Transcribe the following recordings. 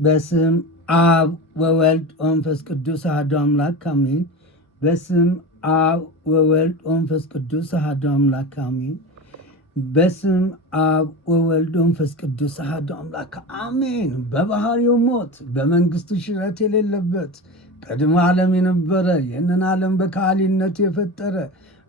በስም አብ ወወልድ ወመንፈስ ቅዱስ አሐዱ አምላክ አሜን። በስም አብ ወወልድ ወመንፈስ ቅዱስ አሐዱ አምላክ አሜን። በስም አብ ወወልድ ወመንፈስ ቅዱስ አሐዱ አምላክ አሜን። በባህሪው ሞት በመንግስቱ ሽረት የሌለበት ቀድሞ ዓለም የነበረ ይህንን ዓለም በካህሊነቱ የፈጠረ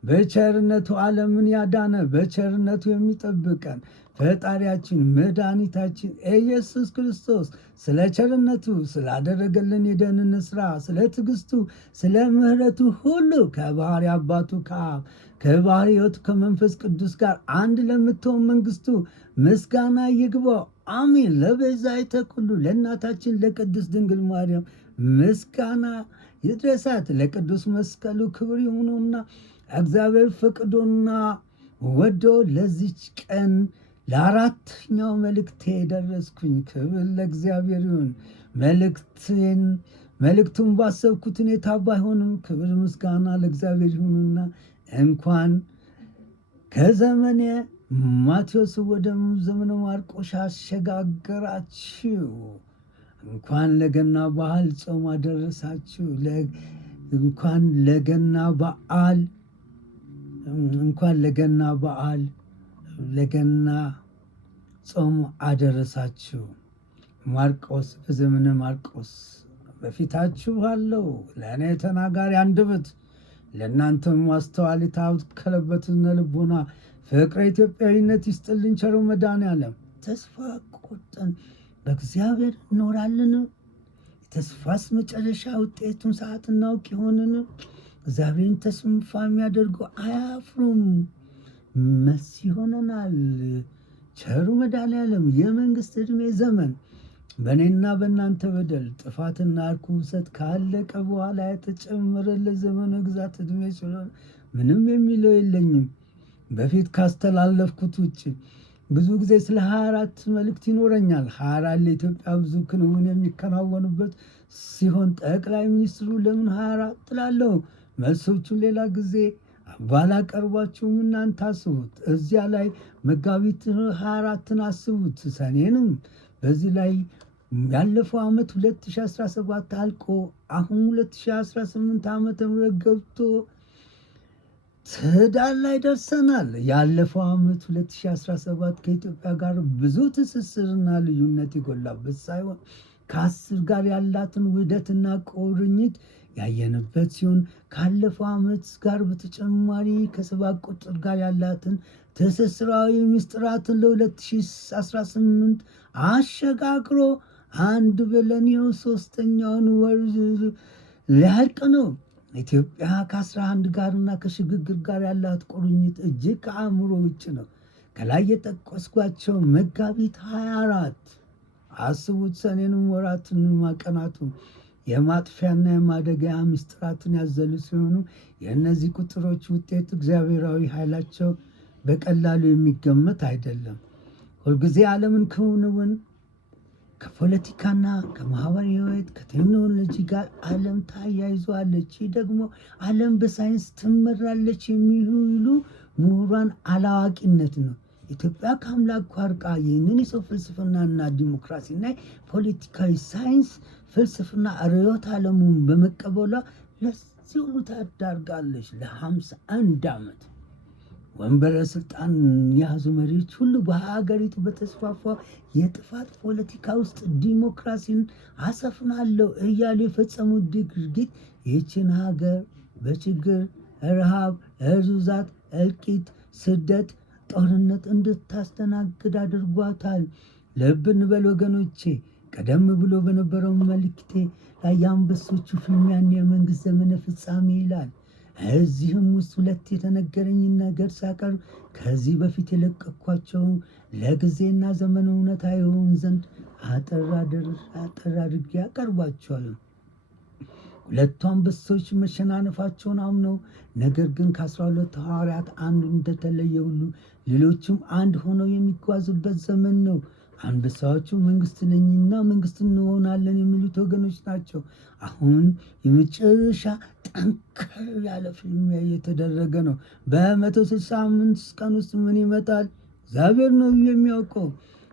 በቸርነቱ ዓለምን ያዳነ በቸርነቱ የሚጠብቀን ፈጣሪያችን መድኃኒታችን ኢየሱስ ክርስቶስ ስለ ቸርነቱ ስላደረገልን የደህንነት ሥራ ስለ ትዕግስቱ ስለ ምሕረቱ ሁሉ ከባሕሪ አባቱ ከአብ ከባሕሪ ሕይወቱ ከመንፈስ ቅዱስ ጋር አንድ ለምትሆን መንግስቱ ምስጋና ይግባው አሜን። ለቤዛዊተ ኩሉ ለእናታችን ለቅድስት ድንግል ማርያም ምስጋና ይድረሳት። ለቅዱስ መስቀሉ ክብር ይሁኑና እግዚአብሔር ፈቅዶና ወዶ ለዚች ቀን ለአራተኛው መልእክቴ ደረስኩኝ። ክብር ለእግዚአብሔር ይሁን። መልእክቱን ባሰብኩት ሁኔታ ባይሆንም ክብር ምስጋና ለእግዚአብሔር ይሁንና እንኳን ከዘመነ ማቴዎስ ወደ ዘመነ ማርቆስ አሸጋገራችሁ። እንኳን ለገና በዓል ጾም አደረሳችሁ። እንኳን ለገና በዓል ለገና ጾም አደረሳችሁ። ማርቆስ በዘመነ ማርቆስ በፊታችሁ አለው ለእኔ ተናጋሪ አንደበት ለእናንተም ማስተዋል የታከለበትን ልቦና ፍቅረ ኢትዮጵያዊነት ይስጥልን ቸሩ መድኃኔዓለም። ተስፋ ቆርጠን በእግዚአብሔር እኖራለን? የተስፋስ መጨረሻ ውጤቱን ሰዓት እናውቅ ይሆንን? እግዚአብሔርን ተስፋ የሚያደርጉ አያፍሩም። መስ ይሆነናል። ቸሩ መድኃኔዓለም የመንግስት ዕድሜ ዘመን በእኔና በእናንተ በደል ጥፋትና ርኩሰት ካለቀ በኋላ የተጨመረለት ዘመነ ግዛት ዕድሜ ስለሆነ ምንም የሚለው የለኝም። በፊት ካስተላለፍኩት ውጭ ብዙ ጊዜ ስለ 24 መልእክት ይኖረኛል። 24 ለኢትዮጵያ ብዙ ክንውን የሚከናወኑበት ሲሆን ጠቅላይ ሚኒስትሩ ለምን 24 ትላለሁ? መልሶቹን ሌላ ጊዜ ባላቀርባችሁም እናንተ አስቡት። እዚያ ላይ መጋቢት 24ን አስቡት፣ ሰኔንም በዚህ ላይ ያለፈው ዓመት 2017 አልቆ አሁን 2018 ዓመተ ምህረት ገብቶ ትዳር ላይ ደርሰናል። ያለፈው ዓመት 2017 ከኢትዮጵያ ጋር ብዙ ትስስርና ልዩነት የጎላበት ሳይሆን ከ10 ጋር ያላትን ውህደትና ቁርኝት ያየንበት ሲሆን ካለፈው ዓመት ጋር በተጨማሪ ከ7 ቁጥር ጋር ያላትን ትስስራዊ ምስጢራትን ለ2018 አሸጋግሮ አንድ ብለን ይኸው 3ኛውን ወር ሊያልቅ ነው። ኢትዮጵያ ከ11 ጋርና ከሽግግር ጋር ያላት ቁርኝት እጅግ ከአእምሮ ውጭ ነው። ከላይ የጠቀስኳቸው መጋቢት 24 አስቡት። ሰኔንም ወራትንም ቀናቱ የማጥፊያና የማደጊያ ምስጢራትን ያዘሉ ሲሆኑ የእነዚህ ቁጥሮች ውጤት እግዚአብሔራዊ ኃይላቸው በቀላሉ የሚገመት አይደለም። ሁልጊዜ ዓለምን ክንውን ከፖለቲካና ከማህበራዊ ሕይወት ከቴክኖሎጂ ጋር ዓለም ታያይዘዋለች። ይህ ደግሞ ዓለም በሳይንስ ትመራለች የሚሉ ምሁራን አላዋቂነት ነው። ኢትዮጵያ ከአምላክ ርቃ ይህንን የሰው ፍልስፍናና ዲሞክራሲና ፖለቲካዊ ሳይንስ ፍልስፍና ርዕዮተ ዓለሙን በመቀበሏ ለዚህ ሁሉ ታዳርጋለች። ለ51 ዓመት ወንበረ ስልጣን የያዙ መሪዎች ሁሉ በሀገሪቱ በተስፋፋ የጥፋት ፖለቲካ ውስጥ ዲሞክራሲን አሰፍናለሁ እያሉ የፈጸሙት ድርጊት ይህችን ሀገር በችግር፣ ረሃብ፣ እርዛት፣ እልቂት፣ ስደት፣ ጦርነት እንድታስተናግድ አድርጓታል። ልብ እንበል ወገኖቼ። ቀደም ብሎ በነበረው መልእክቴ ላይ የአንበሶቹ ፍልሚያና የመንግስት ዘመነ ፍጻሜ ይላል። እዚህም ውስጥ 2 የተነገረኝን ነገር ሳቀርብ ከዚህ በፊት የለቀኳቸው ለጊዜና ዘመን እውነታ ይሆን ዘንድ አጠር አድርጌ ያቀርባቸዋለሁ። 2 አንበሶች መሸናነፋቸውን አምነው ነገር ግን ከ12 ሐዋርያት አንዱ እንደተለየ ሁሉ ሌሎችም አንድ ሆነው የሚጓዙበት ዘመን ነው። አንበሳዎቹ መንግስት ነኝና መንግስት እንሆናለን የሚሉት ወገኖች ናቸው። አሁን የመጨረሻ ጠንከር ያለ ፍልሚያ እየተደረገ ነው። በ165 ቀን ውስጥ ምን ይመጣል? እግዚአብሔር ነው የሚያውቀው።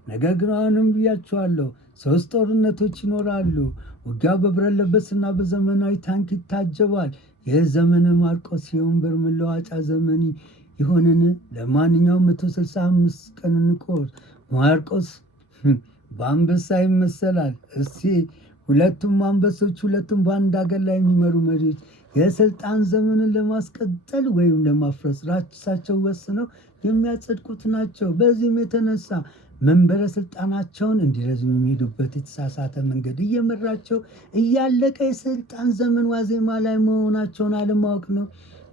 ነገር ግን አሁንም ብያችኋለሁ፣ 3 ጦርነቶች ይኖራሉ። ውጊያው በብረት ለበስና በዘመናዊ ታንክ ይታጀባል። ይህ ዘመነ ማርቆስ የወንበር መለዋጫ ዘመን ይሆንን? ለማንኛውም 165 ቀን እንቆር። ማርቆስ በአንበሳ ይመሰላል። እስቲ ሁለቱም አንበሶች፣ ሁለቱም በአንድ ሀገር ላይ የሚመሩ መሪዎች የስልጣን ዘመንን ለማስቀጠል ወይም ለማፍረስ ራሳቸው ወስነው የሚያጸድቁት ናቸው። በዚህም የተነሳ መንበረ ስልጣናቸውን እንዲረዝም የሚሄዱበት የተሳሳተ መንገድ እየመራቸው እያለቀ የስልጣን ዘመን ዋዜማ ላይ መሆናቸውን አለማወቅ ነው።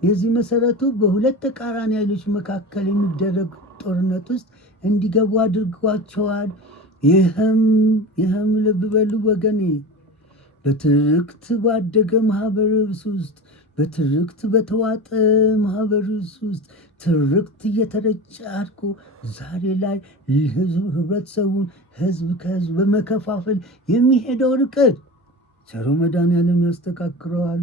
የዚህ መሰረቱ በሁለት ተቃራኒ ኃይሎች መካከል የሚደረግ ጦርነት ውስጥ እንዲገቡ አድርጓቸዋል። ይህም ልብ በሉ ወገኔ፣ በትርክት ባደገ ማህበረሰብ ውስጥ፣ በትርክት በተዋጠ ማህበረሰብ ውስጥ ትርክት እየተረጨ አድጎ ዛሬ ላይ ህብረተሰቡን ህዝብ ከህዝብ በመከፋፈል የሚሄደው ርቀት ቸሩ መድኃኔዓለም ያስተካክለዋል።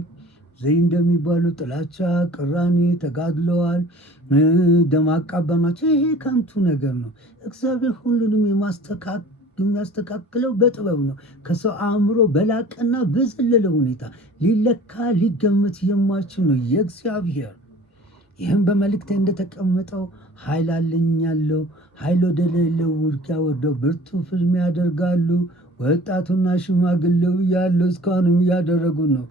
ዘይ እንደሚባሉ ጥላቻ፣ ቅራኔ ተጋድለዋል፣ ደም አቃባናቸው። ይሄ ከንቱ ነገር ነው። እግዚአብሔር ሁሉንም የሚያስተካክለው በጥበብ ነው። ከሰው አእምሮ በላቀና በዘለለ ሁኔታ ሊለካ ሊገመት የማይችል ነው የእግዚአብሔር። ይህም በመልእክቴ እንደተቀመጠው ኃይል አለኝ ያለው ኃይል ወደሌለው ውጊያ ወርደው ብርቱ ፍልሚያ ያደርጋሉ። ወጣቱና ሽማግሌው ያለው እስካሁንም እያደረጉ ነው።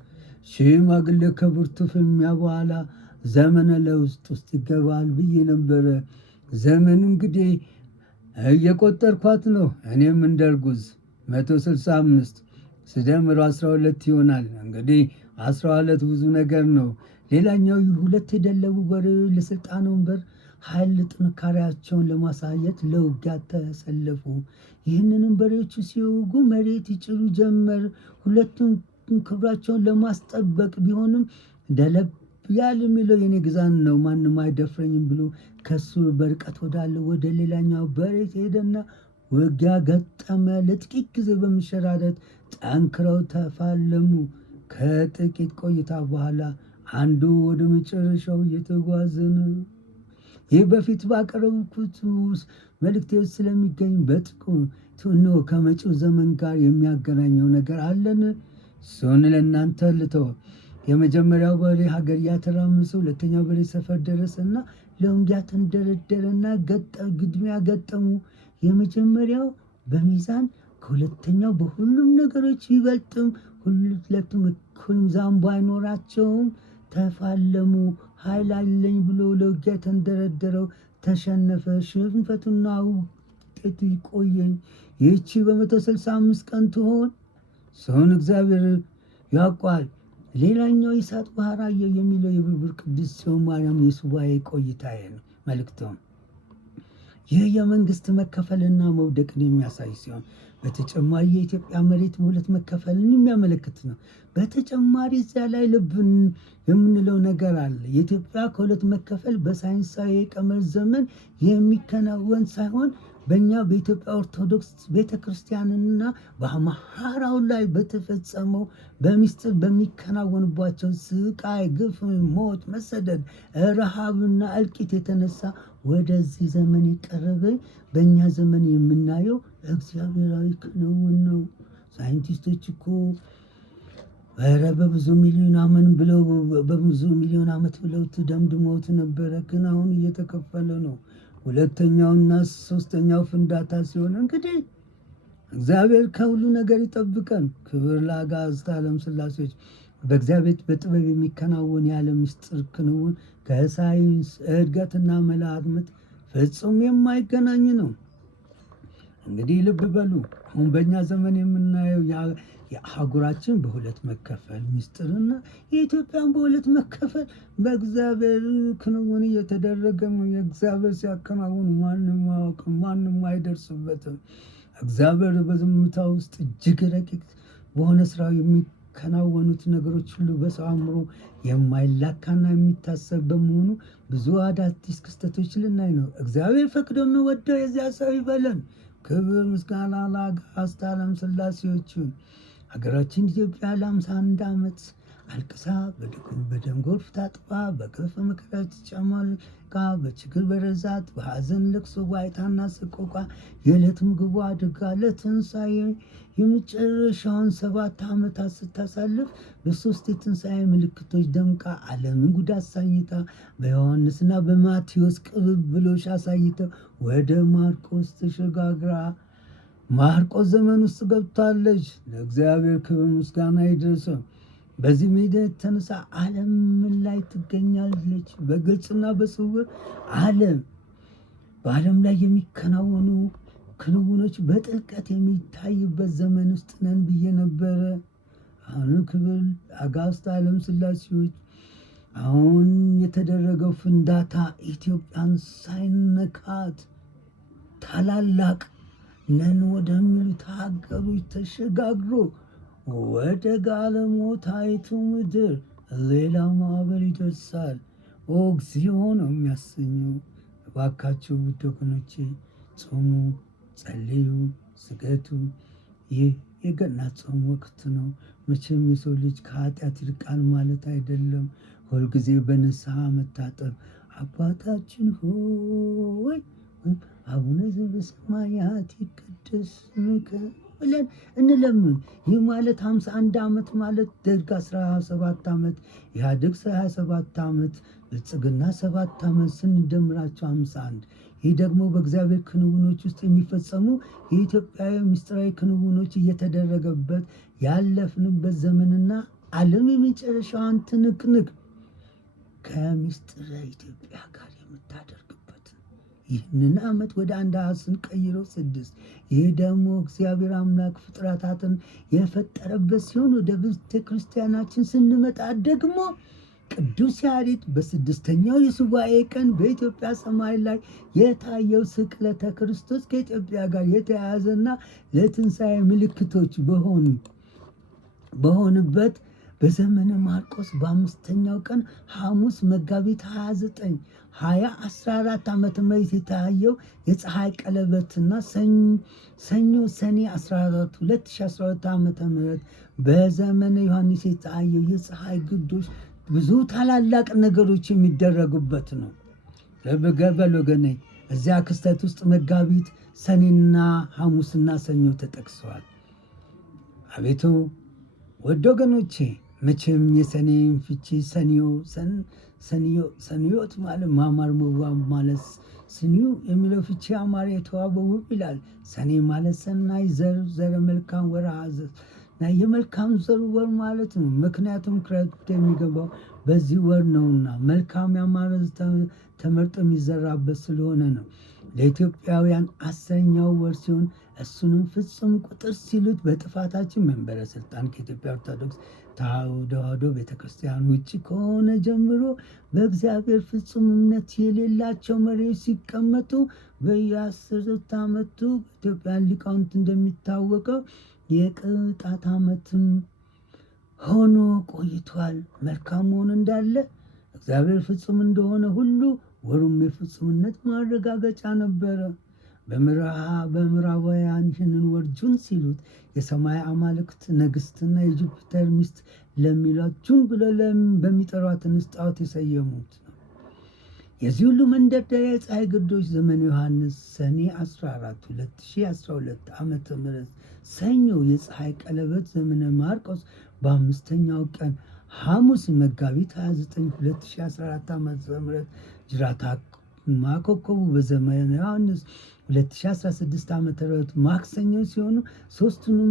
ሽማግሌ ከብርቱ ፍልሚያ በኋላ ዘመነ ለውጥ ውስጥ ይገባል ብዬ ነበረ። ዘመኑ እንግዲህ እየቆጠርኳት ነው። እኔም እንደርጉዝ 165 ስደምር 12 ይሆናል። እንግዲህ 12 ብዙ ነገር ነው። ሌላኛው ሁለት የደለቡ በሬዎች ለስልጣን ወንበር ኃይል ጥንካሬያቸውን ለማሳየት ለውጊያ ተሰለፉ። ይህንንም በሬዎቹ ሲወጉ መሬት ይጭሩ ጀመር። ሁለቱም ክብራቸውን ለማስጠበቅ ቢሆንም ደለብ ያል የሚለው የኔ ግዛን ነው፣ ማንም አይደፍረኝም ብሎ ከሱ በርቀት ወዳለው ወደ ሌላኛው በሬት ሄደና ውጊያ ገጠመ። ለጥቂት ጊዜ በመሸራረት ጠንክረው ተፋለሙ። ከጥቂት ቆይታ በኋላ አንዱ ወደ መጨረሻው እየተጓዘ ነው። ይህ በፊት ባቀረብኩት መልእክቴ ውስጥ ስለሚገኝ በጥቂቱ ነው ከመጪው ዘመን ጋር የሚያገናኘው ነገር አለን። እሱን ለእናንተ ልተው። የመጀመሪያው በሬ ሀገር እያተራመሰ፣ ሁለተኛው በሬ ሰፈር ደረሰና ለውጊያ ተንደረደረና ግድሚያ ገጠሙ። የመጀመሪያው በሚዛን ከሁለተኛው በሁሉም ነገሮች ይበልጥም፣ ሁለቱም እኩል ሚዛን ባይኖራቸውም ተፋለሙ። ኃይል አለኝ ብሎ ለውጊያ የተንደረደረው ተሸነፈ። ሽንፈቱና ውጤቱ ይቆየኝ። ይህቺ በ165 ቀን ትሆን? ሰውን እግዚአብሔር ያውቋል። ሌላኛው ይስሐቅ ባህር አየሁ የሚለው የብርብር ቅድስት ጽዮን ማርያም የሱባኤ ቆይታዬ ነው መልእክቷም። ይህ የመንግስት መከፈልና መውደቅን የሚያሳይ ሲሆን በተጨማሪ የኢትዮጵያ መሬት በሁለት መከፈልን የሚያመለክት ነው። በተጨማሪ እዚያ ላይ ልብን የምንለው ነገር አለ። የኢትዮጵያ ከሁለት መከፈል በሳይንሳዊ የቀመር ዘመን የሚከናወን ሳይሆን በእኛ በኢትዮጵያ ኦርቶዶክስ ቤተክርስቲያንና በአማራው ላይ በተፈጸመው በሚስጥር በሚከናወንባቸው ስቃይ፣ ግፍ፣ ሞት፣ መሰደድ፣ ረሃብና እልቂት የተነሳ ወደዚህ ዘመን የቀረበ በእኛ ዘመን የምናየው እግዚአብሔራዊ ክንውን ነው። ሳይንቲስቶች እኮ ኧረ በብዙ ሚሊዮን ዓመት ብለው ደምድመውት ነበረ። ግን አሁን እየተከፈለ ነው። ሁለተኛውና ሶስተኛው ፍንዳታ ሲሆን እንግዲህ እግዚአብሔር ከሁሉ ነገር ይጠብቀን። ክብር ለአጋዕዝተ ዓለም ሥላሴዎች። በእግዚአብሔር በጥበብ የሚከናወን የዓለም ምስጢር ክንውን ከሳይንስ እድገትና መላምት ፍጹም የማይገናኝ ነው። እንግዲህ ልብ በሉ። አሁን በእኛ ዘመን የምናየው የአህጉራችን በሁለት መከፈል ምስጢርና የኢትዮጵያን በሁለት መከፈል በእግዚአብሔር ክንውን እየተደረገ ነው። የእግዚአብሔር ሲያከናውን ማንም አያውቅም፣ ማንም አይደርስበትም። እግዚአብሔር በዝምታ ውስጥ እጅግ ረቂቅ በሆነ ስራው የሚከናወኑት ነገሮች ሁሉ በሰው አእምሮ የማይላካና የሚታሰብ በመሆኑ ብዙ አዳዲስ ክስተቶች ልናይ ነው። እግዚአብሔር ፈቅዶና ወደው የዚያ ሰው ይበለን። ክብር ምስጋና ለአጋዕዝተ ዓለም ሥላሴዎች። ሀገራችን ኢትዮጵያ ለ51 ዓመት አልቅሳ በደም ጎርፍ ታጥባ በግፍ መከራ ተጨማልቃ በችግር በረዛት በሐዘን ልቅሶ ዋይታና ሰቆቃ የዕለት ምግቧ አድርጋ ለትንሣኤ የመጨረሻውን 7 ዓመታት ስታሳልፍ በሶስት የትንሣኤ ምልክቶች ደምቃ ዓለምን ጉድ አሳይታ በዮሐንስና በማቴዎስ ቅብብሎሽ አሳይተው ወደ ማርቆስ ተሸጋግራ ማርቆስ ዘመን ውስጥ ገብታለች። ለእግዚአብሔር ክብር ምስጋና ይድረሰው። በዚህ ሜዳ የተነሳ ዓለም ምን ላይ ትገኛለች? በግልጽና በስውር በዓለም ላይ የሚከናወኑ ክንውኖች በጥልቀት የሚታይበት ዘመን ውስጥ ነን ብዬ ነበረ። አሁን ክብር አጋዕዝተ ዓለም ሥላሴዎች አሁን የተደረገው ፍንዳታ ኢትዮጵያን ሳይነካት ታላላቅ ነን ወደሚሉት ሀገሮች ተሸጋግሮ ወደ ጋለሞታይቱ ምድር ሌላ ማዕበል ይደርሳል። እግዚኦ ነው የሚያሰኘው። እባካችሁ ውድ ወገኖቼ ጾሙ፣ ጸልዩ፣ ስገዱ። ይህ የገና ጾም ወቅት ነው። መቼም የሰው ልጅ ከኃጢአት ይርቃል ማለት አይደለም። ሁልጊዜ በንስሐ መታጠብ አባታችን ሆይ አቡነ ዘበሰማያት ይቀደስ ስምከ ብለን እንለምን። ይህ ማለት 51 ዓመት ማለት ደርግ 17 ዓመት፣ ኢህአዴግ 27 ዓመት፣ ብልጽግና 7 ዓመት ስንደምራቸው 51። ይህ ደግሞ በእግዚአብሔር ክንውኖች ውስጥ የሚፈጸሙ የኢትዮጵያዊ ምስጢራዊ ክንውኖች እየተደረገበት ያለፍንበት ዘመንና ዓለም የመጨረሻዋን ትንቅንቅ ከምስጢረ ኢትዮጵያ ጋር የምታደርግበት ይህንን ዓመት ወደ አንድ አሃዝ ስንቀይረው 6። ይህ ደግሞ እግዚአብሔር አምላክ ፍጥረታትን የፈጠረበት ሲሆን ወደ ቤተ ክርስቲያናችን ስንመጣ ደግሞ ቅዱስ ያሬድ በ6ኛው የሱባኤ ቀን በኢትዮጵያ ሰማይ ላይ የታየው ስቅለተ ክርስቶስ ከኢትዮጵያ ጋር የተያያዘና ለትንሣኤ ምልክቶች በሆኑበት በዘመነ ማርቆስ በ5ኛው ቀን ሐሙስ መጋቢት 29 2014 ዓመተ ምህረት የታየው የፀሐይ ቀለበትና ሰኞ ሰኔ 14 2012 ዓመተ ምህረት በዘመነ ዮሐንስ የታየው የፀሐይ ግዶሽ ብዙ ታላላቅ ነገሮች የሚደረጉበት ነው። ለበገበል ወገኔ እዚያ ክስተት ውስጥ መጋቢት ሰኔና ሐሙስና ሰኞ ተጠቅሰዋል። አቤቱ ወደ ወገኖቼ መቼም የሰኔን ፍቺ ሰኒዮት ማለት ማማር መዋብ ማለት ስኒው የሚለው ፍቺ አማረ የተዋበ ውብ ይላል። ሰኔ ማለት ሰናይ ዘረ መልካም ወርሃ እና የመልካም ዘር ወር ማለት ነው። ምክንያቱም ክረምት የሚገባው በዚህ ወር ነውና መልካም ያማረ ተመርጦ የሚዘራበት ስለሆነ ነው። ለኢትዮጵያውያን 10ኛው ወር ሲሆን እሱንም ፍጹም ቁጥር ሲሉት በጥፋታችን መንበረ ስልጣን ከኢትዮጵያ ኦርቶዶክስ ተዋሕዶ ቤተክርስቲያን ውጭ ከሆነ ጀምሮ በእግዚአብሔር ፍጹም እምነት የሌላቸው መሪዎች ሲቀመጡ በየ10 ዓመቱ ኢትዮጵያን ሊቃውንት እንደሚታወቀው የቅጣት ዓመትም ሆኖ ቆይቷል። መልካም መሆን እንዳለ እግዚአብሔር ፍጹም እንደሆነ ሁሉ ወሩም የፍጹምነት ማረጋገጫ ነበረ። በምዕራባውያን ይህንን ወር ጁን ሲሉት የሰማይ አማልክት ንግሥትና የጁፒተር ሚስት ለሚሏት ጁን ብለው በሚጠሯት ጣዖት የሰየሙት ነው። የዚህ ሁሉ መንደርደሪያ የፀሐይ ግርዶሽ ዘመነ ዮሐንስ ሰኔ 14 2012 ዓመተ ምህረት ሰኞ የፀሐይ ቀለበት ዘመነ ማርቆስ በ5ኛው ቀን ሐሙስ መጋቢት 29 2014 ዓመተ ምህረት ጅራታ ማኮኮቡ በዘመነ ዮሐንስ 2016 ዓመተ ምህረት ማክሰኞ ሲሆኑ ሶስቱንም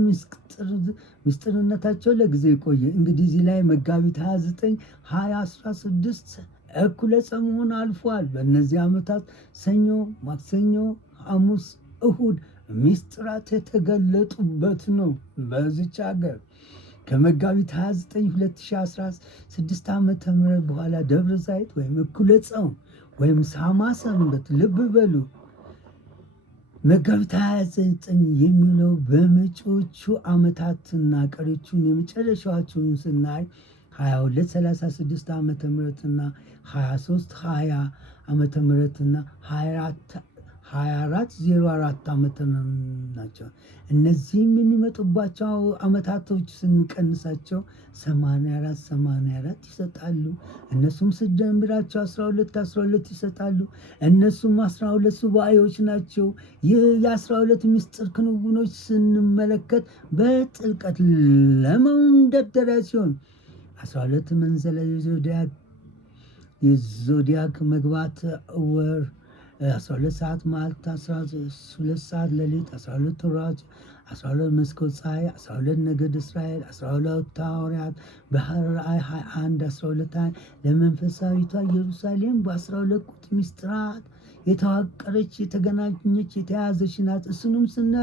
ምስጢርነታቸው ለጊዜ ቆየ። እንግዲህ እዚህ ላይ መጋቢት 29 2016 እኩለ ሰሙን አልፏል። በእነዚህ ዓመታት ሰኞ፣ ማክሰኞ፣ ሐሙስ፣ እሁድ ምስጢራት የተገለጡበት ነው። በዚች ሀገር ከመጋቢት 29 2016 ዓመተ ምህረት በኋላ ደብረ ዘይት ወይም እኩለ ጾም ወይም ሳማ ሰንበት ልብ በሉ። መጋቢት 29 የሚለው በመጪዎቹ ዓመታትና ቀሪዎቹን የመጨረሻዎቹን ስናይ 2236 ዓመተ ምህረትና 2320 ዓመተ ምህረትና 2404 ዓመት ናቸው። እነዚህም የሚመጡባቸው ዓመታቶች ስንቀንሳቸው 84 ይሰጣሉ። እነሱም ስንደምራቸው 12 ይሰጣሉ። እነሱም 12 ሱባኤዎች ናቸው። ይህ የ12 ምስጢር ክንውኖች ስንመለከት በጥልቀት ለመንደርደሪያ ሲሆን 12 መንዘለ የዞዲያክ መግባት ወር 12 ሰዓት ማልታ 12 ሰዓት ሌሊት 12 ወራት 12 መስኮት ፀሐይ 12 ነገድ እስራኤል 12 ሐዋርያት ባህር ራእይ 21 12 ለመንፈሳዊቷ ኢየሩሳሌም በ12 ቁጥ ምስጢራት የተዋቀረች የተገናኘች የተያዘች ናት። እሱንም ስነ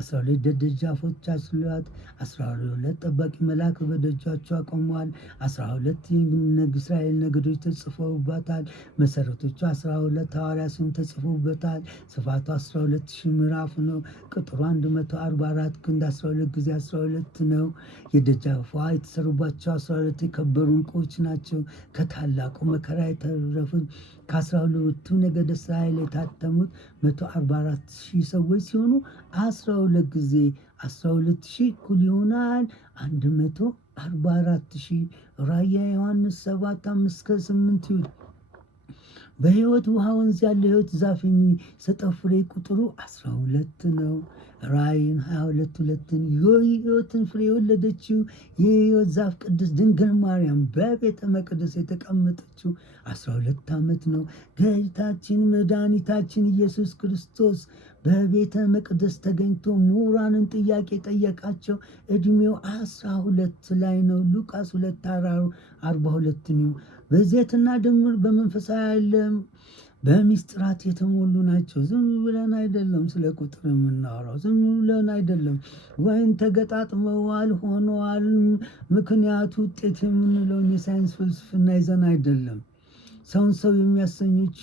12 ደጃፎች አስሏት 12 ጠባቂ መልአክ በደጃቸው አቆመዋል። 12 እስራኤል ነገዶች ተጽፈውባታል። መሰረቶቹ 12 ሐዋርያ ስም ተጽፎበታል። ስፋቱ 12,000 ምዕራፍ ነው። ቁጥሩ 144 ክንድ 12 ጊዜ 12 ነው። የደጃፏ የተሰሩባቸው 12 የከበሩ ዕንቁዎች ናቸው። ከታላቁ መከራ የተረፉት ከ12ቱ ነገደ እስራኤል የታተሙት 144,000 ሰዎች ሲሆኑ 12 ጊዜ 12,000 እኩል ይሆናል 144,000። ራእየ ዮሐንስ 7:5-8 በሕይወት ውሃ ወንዝ ያለ ሕይወት ዛፍ የሚሰጠው ፍሬ ቁጥሩ 12 ነው። ራእይን 22:2 የሕይወትን ፍሬ የወለደችው የሕይወት ዛፍ ቅድስት ድንግል ማርያም በቤተ መቅደስ የተቀመጠችው 12 ዓመት ነው። ጌታችን መድኃኒታችን ኢየሱስ ክርስቶስ በቤተ መቅደስ ተገኝቶ ምሁራንን ጥያቄ ጠየቃቸው። ዕድሜው 12 ላይ ነው። ሉቃስ 2:42 ነው። በዘይትና ድምር በመንፈሳዊ ዓለም በሚስጥራት የተሞሉ ናቸው። ዝም ብለን አይደለም ስለ ቁጥር የምናወራው። ዝም ብለን አይደለም ወይም ተገጣጥመዋል ሆነዋል ምክንያቱ ውጤት የምንለውን የሳይንስ ፍልስፍና ይዘን አይደለም። ሰውን ሰው የሚያሰኙች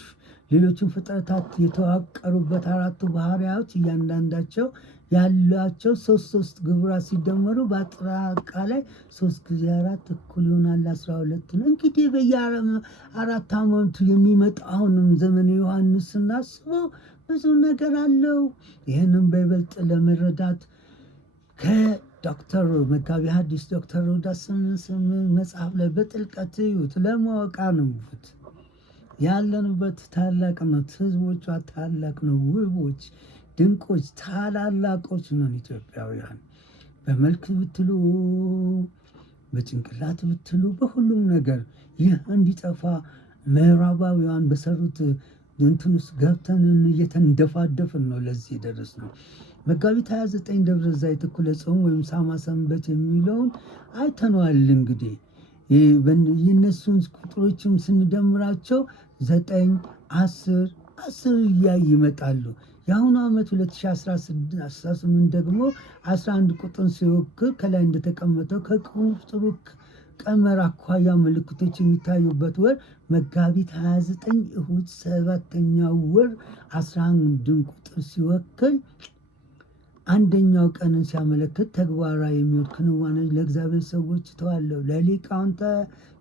ሌሎችን ፍጥረታት የተዋቀሩበት 4ቱ ባህሪያዎች እያንዳንዳቸው ያላቸው 3 ግብራት ሲደመሩ በአጠቃላይ 3 ጊዜ 4 እኩል ይሆናል 12 ነው። እንግዲህ በየ4 ዓመቱ የሚመጣውንም ዘመነ ዮሐንስ ስናስበው ብዙ ነገር አለው። ይህንም በይበልጥ ለመረዳት ከዶክተር መጋቢ ሐዲስ ዶክተር ሮዳስ መጽሐፍ ላይ በጥልቀት እዩት። ለማወቅ አንቡት። ያለንበት ታላቅ ነው። ህዝቦቿ ታላቅ ነው። ውቦች፣ ድንቆች፣ ታላላቆች ነን ኢትዮጵያውያን። በመልክ ብትሉ፣ በጭንቅላት ብትሉ፣ በሁሉም ነገር ይህ እንዲጠፋ ምዕራባውያን በሰሩት እንትን ውስጥ ገብተን እየተንደፋደፍን ነው ለዚህ የደረስ ነው። መጋቢት 29 ደብረ ዘይት እኩለ ጾም ወይም ሳማ ሰንበት የሚለውን አይተነዋል። እንግዲህ የእነሱን ቁጥሮችም ስንደምራቸው 9፣ 10 እያይ ይመጣሉ። የአሁኑ ዓመት 2018 ደግሞ 11 ቁጥር ሲወክል ከላይ እንደተቀመጠው ከቁጥሩ ቀመር አኳያ ምልክቶች የሚታዩበት ወር መጋቢት 29 እሁድ 7ኛው ወር 11 ቁጥር ሲወክል አንደኛው ቀንን ሲያመለክት ተግባራዊ የሚሆን ክንዋኔ ለእግዚአብሔር ሰዎች ተዋለው። ለሊቃውንተ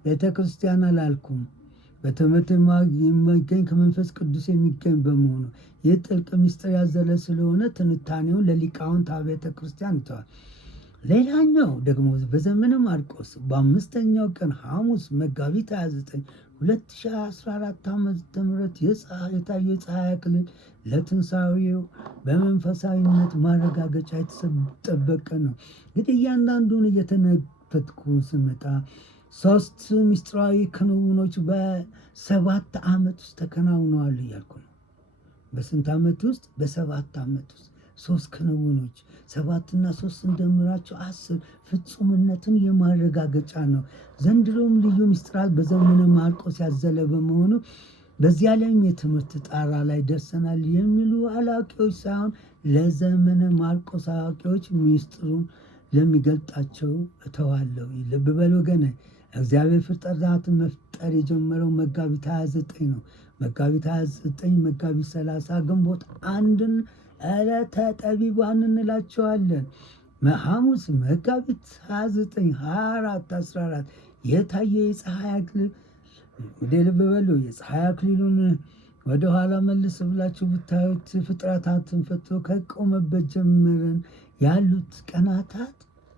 ቤተክርስቲያን አላልኩም። በትምህርት የሚገኝ ከመንፈስ ቅዱስ የሚገኝ በመሆኑ ይህ ጥልቅ ምስጢር ያዘለ ስለሆነ ትንታኔውን ለሊቃውንት ቤተ ክርስቲያን ይተዋል። ሌላኛው ደግሞ በዘመነ ማርቆስ በ5ኛው ቀን ሐሙስ መጋቢት 29 2014 ዓ.ም የታየው የፀሐይ አክሊል ለትንሣኤው በመንፈሳዊነት ማረጋገጫ የተጠበቀ ነው። እንግዲህ እያንዳንዱን እየተነተትኩ ስመጣ 3 ምስጢራዊ ክንውኖች በ7 ዓመት ውስጥ ተከናውነዋል እያልኩ ነው። በስንት ዓመት ውስጥ? በ7 ዓመት ውስጥ 3 ክንውኖች 7 እና 3 እንደምራቸው 10 ፍጹምነትን የማረጋገጫ ነው። ዘንድሮም ልዩ ምስጢራት በዘመነ ማርቆስ ያዘለ በመሆኑ በዚያ ላይም የትምህርት ጣራ ላይ ደርሰናል የሚሉ አላዋቂዎች ሳይሆን ለዘመነ ማርቆስ አዋቂዎች ምስጢሩን ለሚገልጣቸው እተዋለሁ። ልብ በል ወገኔ፣ እግዚአብሔር ፍጥረታትን መፍጠር የጀመረው መጋቢት 29 ነው። መጋቢት 29፣ መጋቢት 30፣ ግንቦት 1ን ዕለተ ጠቢባን እንላቸዋለን። ሐሙስ መጋቢት 29፣ 24፣ 14 የታየ የፀሐይ አክሊል ወደ ልብ በሉ። የፀሐይ አክሊሉን ወደኋላ መልስ ብላችሁ ብታዩት ፍጥረታትን ፈጥሮ ከቆመበት ጀምረን ያሉት ቀናታት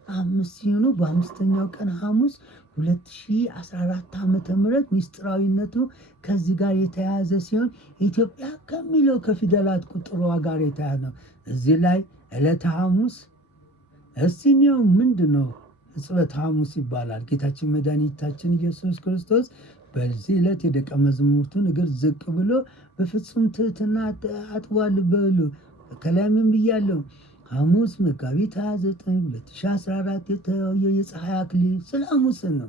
5 ሲሆኑ በ5ኛው ቀን ሐሙስ 2014 ዓመተ ምህረት ሚስጥራዊነቱ ከዚህ ጋር የተያያዘ ሲሆን ኢትዮጵያ ከሚለው ከፊደላት ቁጥሯ ጋር የተያያዘ ነው። እዚህ ላይ ዕለተ ሐሙስ እስቲኒው ምንድነው? ዕጽበተ ሐሙስ ይባላል። ጌታችን መድኃኒታችን ኢየሱስ ክርስቶስ በዚህ ዕለት የደቀ መዛሙርቱን እግር ዝቅ ብሎ በፍጹም ትሕትና አጥቧል በሉ። ከላይ ምን ብያለሁ? ሐሙስ መጋቢት 29 2014 የተለየ የፀሐይ አክሊል ስለ ሐሙስ ነው።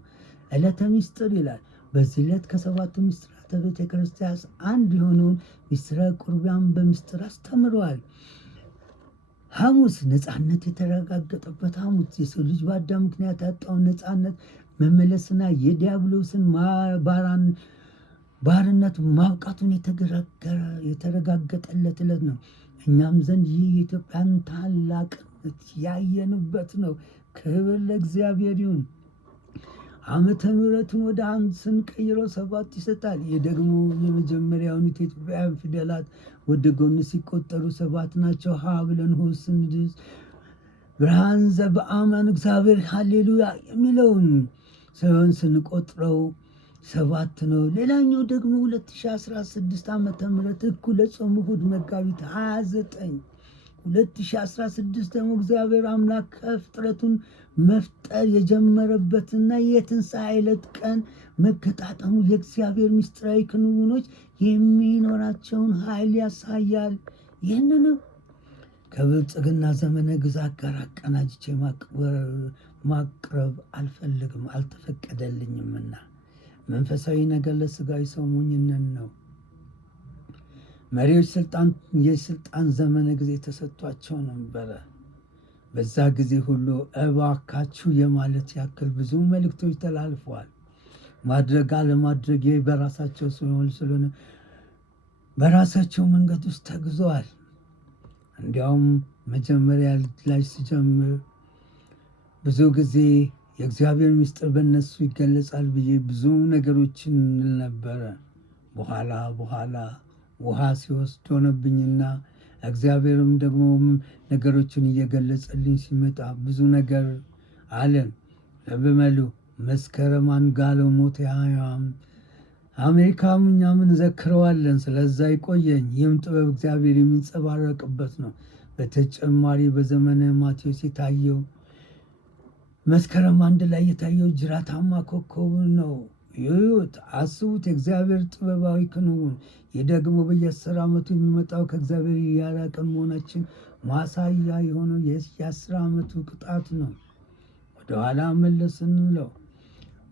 ዕለተ ምስጢር ይላል። በዚህ ዕለት ከሰባቱ ምስጢራተ ቤተ ክርስቲያን አንድ የሆነውን ምስጢረ ቁርባን በምስጢር አስተምረዋል። ሐሙስ ነፃነት የተረጋገጠበት ሐሙስ የሰው ልጅ በአዳም ምክንያት ያጣውን ነፃነት መመለስና የዲያብሎስን ባርነት ማብቃቱን የተረጋገጠለት ዕለት ነው። እኛም ዘንድ ይህ የኢትዮጵያን ታላቅነት ያየንበት ነው። ክብር ለእግዚአብሔር ይሁን። ዓመተ ምሕረቱን ወደ አንድ ስንቀይረው 7 ይሰጣል። ይህ ደግሞ የመጀመሪያውን ኢትዮጵያውያን ፊደላት ወደ ጎን ሲቆጠሩ 7 ናቸው። ሀ ብለን ሆ ስንድስ ብርሃን ዘበአማን እግዚአብሔር ሃሌሉያ የሚለውን ሰውን ስንቆጥረው 7 ነው። ሌላኛው ደግሞ 2016 ዓመተ ምህረት እኩለ ጾም እሑድ መጋቢት 29 2016 ደግሞ እግዚአብሔር አምላክ ፍጥረቱን መፍጠር የጀመረበትና የትንሣኤ ዕለት ቀን መገጣጠሙ የእግዚአብሔር ምስጢራዊ ክንውኖች የሚኖራቸውን ኃይል ያሳያል። ይህንንም ከብልጽግና ዘመነ ግዛት ጋር አቀናጅቼ ማቅረብ አልፈልግም፣ አልተፈቀደልኝምና መንፈሳዊ ነገር ለሥጋዊ ሰው ሞኝነት ነው። መሪዎች የስልጣን ዘመነ ጊዜ ተሰጥቷቸው ነበረ። በዛ ጊዜ ሁሉ እባካችሁ የማለት ያክል ብዙ መልእክቶች ተላልፈዋል። ማድረግ አለማድረግ በራሳቸው ስለሆነ በራሳቸው መንገድ ውስጥ ተግዘዋል። እንዲያውም መጀመሪያ ላይ ሲጀምር ብዙ ጊዜ የእግዚአብሔር ምስጢር በእነሱ ይገለጻል ብዬ ብዙ ነገሮችን እንል ነበረ። በኋላ ውሃ ሲወስድ ሆነብኝና እግዚአብሔርም ደግሞ ነገሮችን እየገለጸልኝ ሲመጣ ብዙ ነገር አለን። ለብመሉ መስከረም አንጋለው ሞት ያያም አሜሪካም እኛም እንዘክረዋለን። ስለዛ ይቆየኝ። ይህም ጥበብ እግዚአብሔር የሚንጸባረቅበት ነው። በተጨማሪ በዘመነ ማቴዎስ የታየው መስከረም 1 ላይ የታየው ጅራታማ ኮከብ ነው። ይሁት አስቡት፣ የእግዚአብሔር ጥበባዊ ክንውን። ይህ ደግሞ በየ10 ዓመቱ የሚመጣው ከእግዚአብሔር ያራቀን መሆናችን ማሳያ የሆነው የ10 ዓመቱ ቅጣት ነው። ወደኋላ መለስ እንለው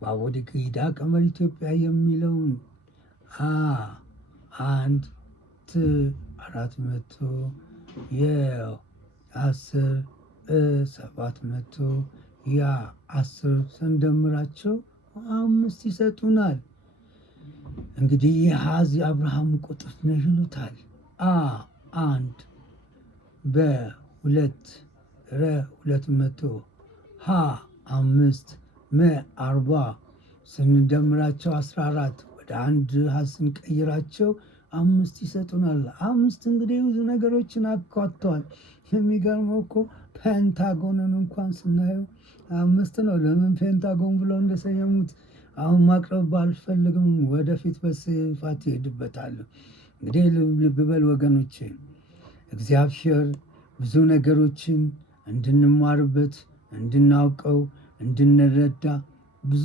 ባቦዲ ግዳ ቀመር ኢትዮጵያ የሚለውን 400 የ10 700 10 ስንደምራቸው 5 ይሰጡናል። እንግዲህ የሐዚ አብርሃም ቁጥር ነው ይሉታል። 1 በ2 200 5 40 ስንደምራቸው 14 ወደ 1 ስንቀይራቸው 5 ይሰጡናል። 5 እንግዲህ ብዙ ነገሮችን አካቷል። የሚገርመው እኮ ፔንታጎንን እንኳን ስናየው 5 ነው። ለምን ፔንታጎን ብለው እንደሰየሙት አሁን ማቅረብ ባልፈልግም ወደፊት በስፋት ይሄድበታለሁ። እንግዲህ ልብ በል ወገኖቼ፣ እግዚአብሔር ብዙ ነገሮችን እንድንማርበት፣ እንድናውቀው፣ እንድንረዳ ብዙ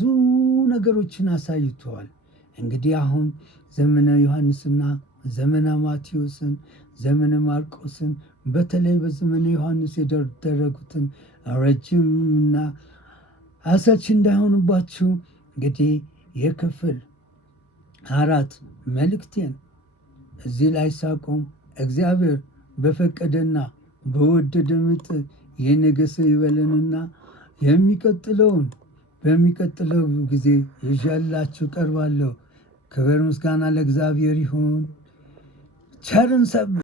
ነገሮችን አሳይተዋል። እንግዲህ አሁን ዘመነ ዮሐንስና ዘመነ ማቴዎስን፣ ዘመነ ማርቆስን በተለይ በዘመነ ዮሐንስ የተደረጉትን ረጅምና አሰልቺ እንዳይሆኑባችሁ እንግዲህ የክፍል 4 መልእክቴን እዚህ ላይ ሳቆም እግዚአብሔር በፈቀደና በወደደ ምጥ የነገሰ ይበለንና በሚቀጥለው ጊዜ ይዤላችሁ ቀርባለሁ። ክብር ምስጋና ለእግዚአብሔር ይሁን። ቸርን ሰብ